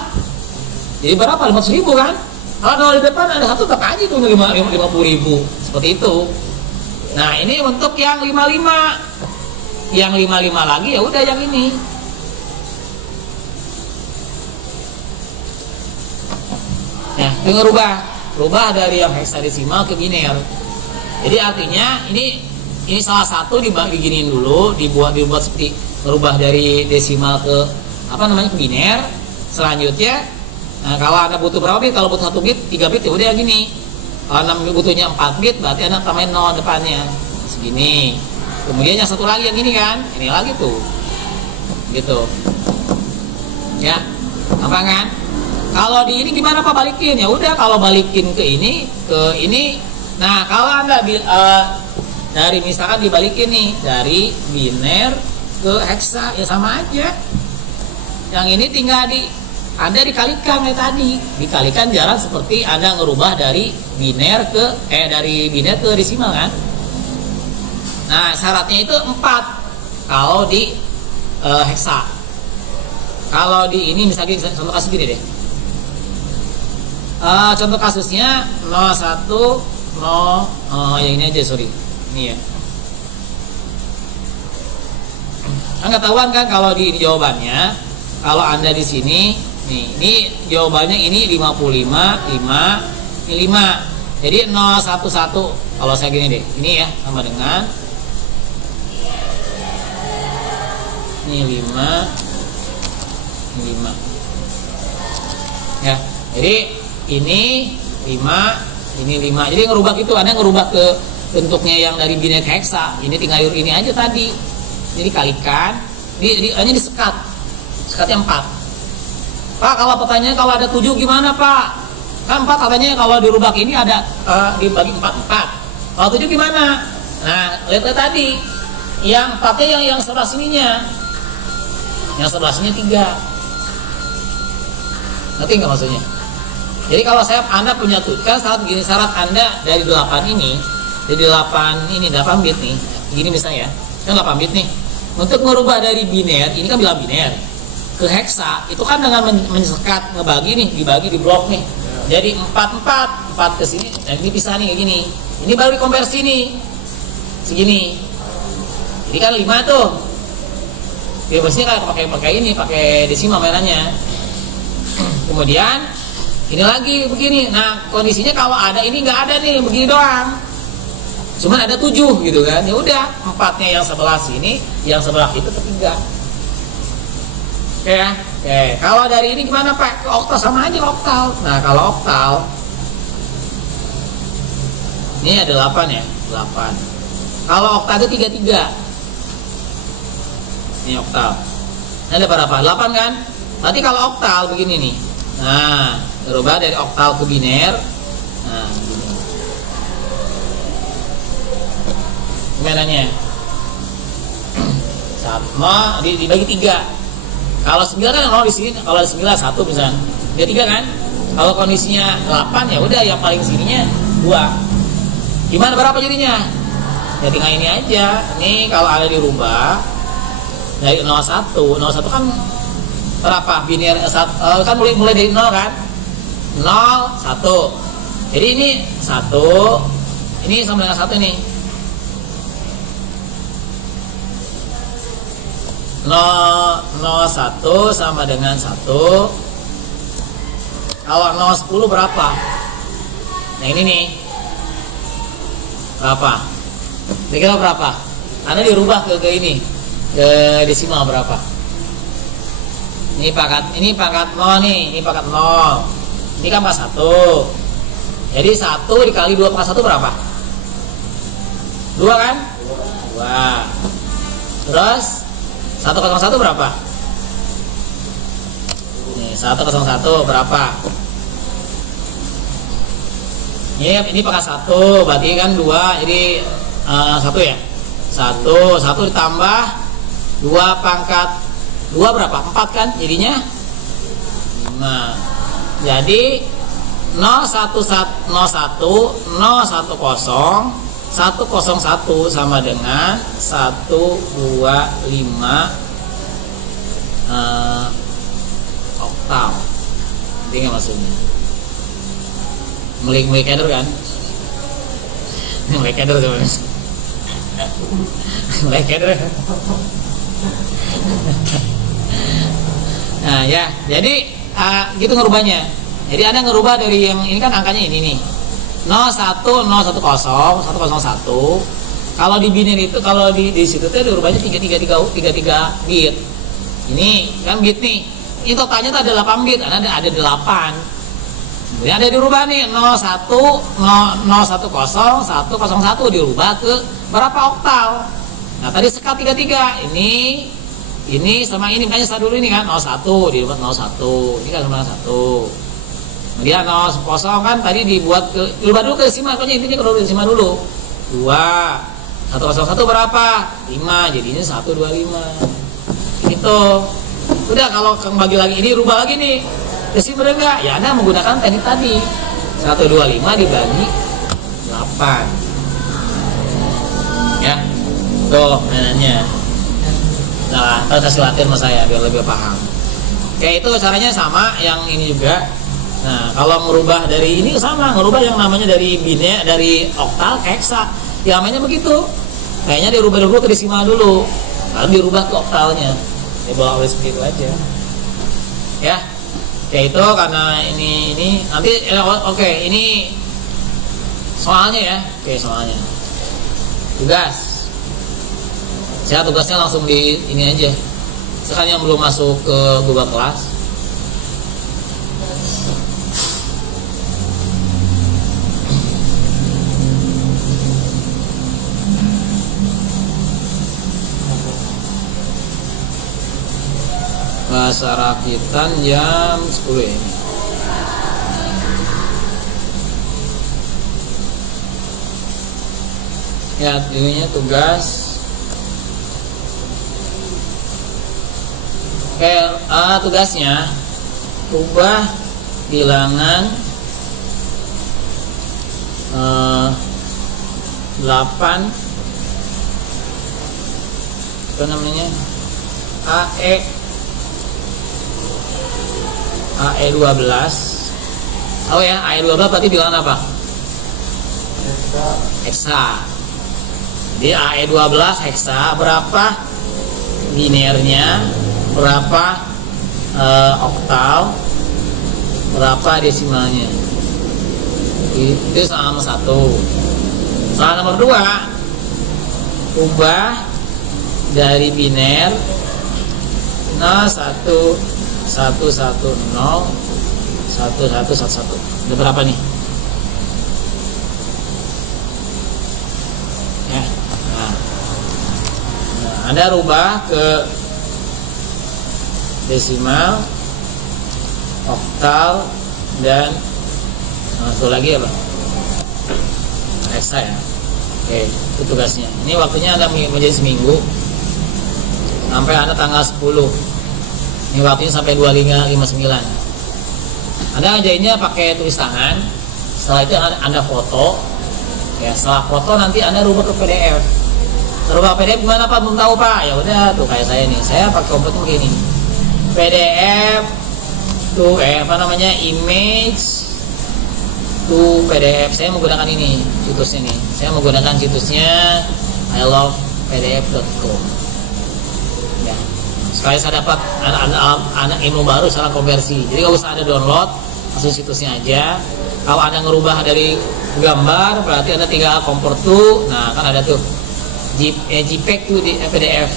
Jadi berapa? 500.000 kan? Kalau 0 di depan ada 1 tetap aja itu 50.000. Seperti itu. Nah, ini untuk yang 55. Yang 55 lagi ya udah yang ini. Ya, itu rubah dari yang heksadesimal ke biner. Jadi artinya ini salah satu diginiin dulu, dibuat seperti merubah dari desimal ke ke biner. Selanjutnya, nah, kalau Anda butuh berapa bit? Kalau butuh 1 bit, 3 bit ya udah gini. Kalau Anda butuhnya 4 bit, berarti Anda tambahin 0 depannya. Segini. Kemudian yang satu lagi yang gini kan, ini lagi tuh. Gitu. Ya. Apa kan? Kalau di ini gimana Pak balikin? Ya udah, kalau balikin ke ini. Nah, kalau Anda dari misalkan dibalikin nih dari biner ke heksa, ya sama aja. Yang ini tinggal Anda dikalikan kayak tadi. Dikalikan jalan seperti Anda ngerubah dari biner ke desimal kan? Nah, syaratnya itu 4 kalau di heksa. Kalau di ini misalnya contoh kasus gini deh. Contoh kasusnya 01 yang ini aja, sorry. Ini ya. Nggak tahuan kan kalau di jawabannya. Kalau Anda di sini, nih, ini jawabannya ini 55, 5, ini 5. Jadi 011. Kalau saya gini deh, ini ya sama dengan ini 5, ini 5. Ya, jadi ini 5, ini 5. Jadi ngerubah gitu, Anda ngerubah ke bentuknya yang dari biner ke heksa. Ini tinggal ini aja tadi. Jadi kalikan, hanya disekat. Sekatnya 4. Pak, kalau pertanyaan kalau ada 7 gimana Pak? Kan 4 katanya kalau dirubah ini ada dibagi 4. Kalau 7 gimana? Nah, lihat tadi. Yang 4-nya yang sebelah sininya. Yang sebelah sininya 3. Ngerti nggak maksudnya? Jadi kalau Anda punya kan syarat Anda dari 8 ini, dari 8 bit nih, gini misalnya, kan 8 bit nih. Untuk merubah dari biner, ini kan bilang biner, ke heksa, itu kan dengan menyekat, ngebagi nih, dibagi di blok nih. Jadi 4 ke sini, dan ini pisah nih kayak gini. Ini baru dikonversi nih, segini. Jadi kan 5 tuh. Biasanya kan pakai desimal mainannya. Kemudian ini lagi begini. Nah, kondisinya kalau ada ini nggak ada nih, begini doang. Cuman ada 7 gitu kan. Ya udah, 4-nya yang sebelah sini, yang sebelah itu ketiga. Oke ya. Oke, kalau dari ini gimana Pak? Ke oktal sama aja oktal. Nah, kalau oktal ini ada 8 ya, 8. Kalau oktal itu 33. Ini oktal. Ini ada berapa? 8 kan? Berarti kalau oktal begini nih. Nah, berubah dari oktal ke biner. Nah, gini. Gimana nya? Sama dibagi 3. Kalau 9 kan 0 di sini, kalau 9 1 misalnya. Dia 3 kan? Kalau kondisinya 8 ya udah yang paling sininya 2. Gimana berapa jadinya? Ya tinggal ini aja. Ini kalau ada dirubah dari 01 kan berapa? Biner kan mulai dari 0 kan? 0 1. Jadi ini 1. Ini sama dengan 1 nih. 0,01 sama dengan 1. Kalau 0,10 berapa? Nah ini nih berapa? Kira-kira berapa? Karena dirubah ke ini, ke desimal berapa? Ini pangkat 0 nih, ini pangkat 0. Ini kan pangkat 1. Jadi 1 dikali 2 pangkat 1 berapa? 2 kan? 2. Terus 101 berapa? Nih, 101 berapa? Ini pangkat 1, berarti kan 2, jadi 1 ya? 1 ditambah 2 pangkat 2 berapa? 4 kan? Jadinya 5. Jadi 101 sama dengan 125 oktal. Ini nggak maksudnya? Mulai keder kan? Mulai keder sebenarnya. Mulai keder. Nah ya, jadi gitu ngerubahnya. Jadi Anda ngerubah dari yang ini kan angkanya ini nih. 01010 101. Kalau di biner itu kalau di situ tuh dirubahnya 33 bit. Ini kan bit nih. Ini totalnya tuh ada 8 bit, ada 8. Kemudian ada dirubah nih 010101 dirubah ke berapa oktal. Nah, tadi sekat 33. Ini sama ini makanya saya dulu ini kan 01 dirubah 01. Ini kan sama 1. Kemudian 0 kan tadi dibuat dirubah dulu ke desimal, pokoknya intinya kalau desimal dulu. 2 101 berapa? 5, jadinya 125. Gitu. Udah kalau bagi lagi ini rubah lagi nih. Desimal enggak? Ya Anda menggunakan teknik tadi. 125 dibagi 8. Ya. Tuh mainannya. Nah, kasih latihan sama saya biar lebih paham. Kayak itu caranya sama yang ini juga. Nah, kalau merubah dari ini sama, ngerubah yang namanya dari biner, dari oktal ke heksa. Ya namanya begitu. Kayaknya dirubah dulu ke desimal dulu, lalu dirubah ke oktalnya. Ya bawa seperti itu aja. Ya. Kayak itu karena ini nanti oke, ini soalnya ya. Oke, soalnya. Tugas. Saya tugasnya langsung di ini aja. Sekarang yang belum masuk ke Google Kelas. Bahasa Rakitan jam 10 ini. Ya, ininya tugas. Tugasnya ubah bilangan 8 apa namanya? AE12. Oh ya, AE12 berarti bilangan apa? Heksa. Di AE12 heksa berapa binernya, berapa oktal, berapa desimalnya. Itu soal nomor 1. Soal nomor 2, ubah dari biner 111111. Ada berapa nih? Ya. Nah, Anda rubah ke desimal, oktal, dan satu lagi apa? Heksa ya. Oke, itu tugasnya. Ini waktunya Anda menjadi seminggu sampai Anda tanggal 10. Ini waktunya sampai 2559. Anda ngerjainnya pakai tulis tangan. Setelah itu Anda foto. Ya, setelah foto nanti Anda rubah ke PDF. Rubah PDF gimana Pak? Belum tahu Pak. Ya udah tuh kayak saya nih. Saya pakai komputer begini. PDF tuh image to PDF. Saya menggunakan ini situsnya nih. Saya menggunakan situsnya ilovepdf.com. Ya. Supaya saya dapat anak ilmu baru secara konversi. Jadi kalau usah ada download, langsung situsnya aja. Kalau Anda ngerubah dari gambar, berarti Anda tinggal convert to. Nah, kan ada tuh JPEG to di PDF.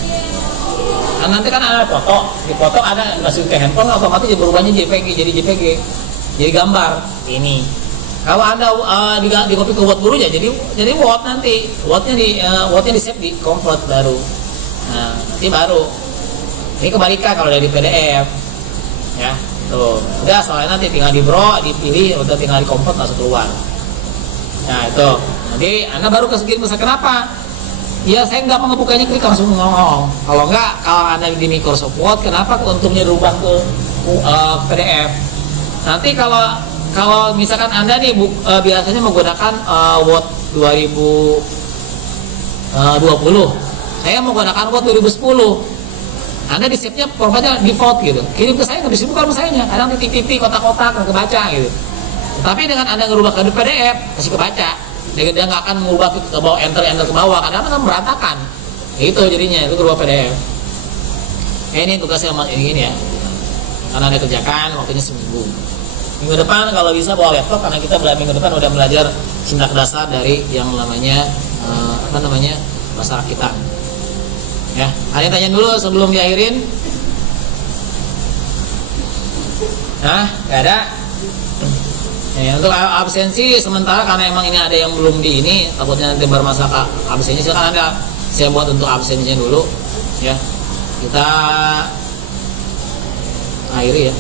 Nah, nanti kan ada foto. Di foto ada masuk ke handphone, otomatis berubahnya JPG jadi JPG. Jadi gambar ini. Kalau Anda di copy ke Word dulu ya, jadi Word nanti. Wordnya di save di convert baru. Nah, nanti baru. Ini kebalikan kalau dari PDF, ya, tuh, udah soalnya nanti tinggal dipilih, udah tinggal di convert langsung keluar. Nah itu, nanti Anda baru kesegian besar. Kenapa? Ya saya nggak mau ngebukanya, klik langsung ngomong. Kalau Anda di Microsoft Word, kenapa untungnya dirubah ke PDF? Nanti kalau misalkan Anda nih biasanya menggunakan Word 2020, saya menggunakan Word 2010. Anda di save-nya formatnya default gitu. Kirim ke saya nggak bisa buka sayanya. Kadang titik-titik, kotak-kotak nggak kebaca gitu. Tapi dengan Anda ngerubah ke PDF, masih kebaca. Dia nggak akan mengubah ke bawah enter ke bawah. Kadang kan berantakan. Itu jadinya itu berubah PDF. Ini tugasnya ini ya. Karena Anda kerjakan waktunya seminggu. Minggu depan kalau bisa bawa laptop, karena kita minggu depan udah belajar sintak dasar dari yang namanya bahasa kita. Ya, ada yang tanya dulu sebelum diakhirin? Nah, gak ada. Ya, untuk absensi sementara karena emang ini ada yang belum di ini, takutnya nanti bermasalah absensi, silakan Anda saya buat untuk absensinya dulu. Ya, kita akhiri ya.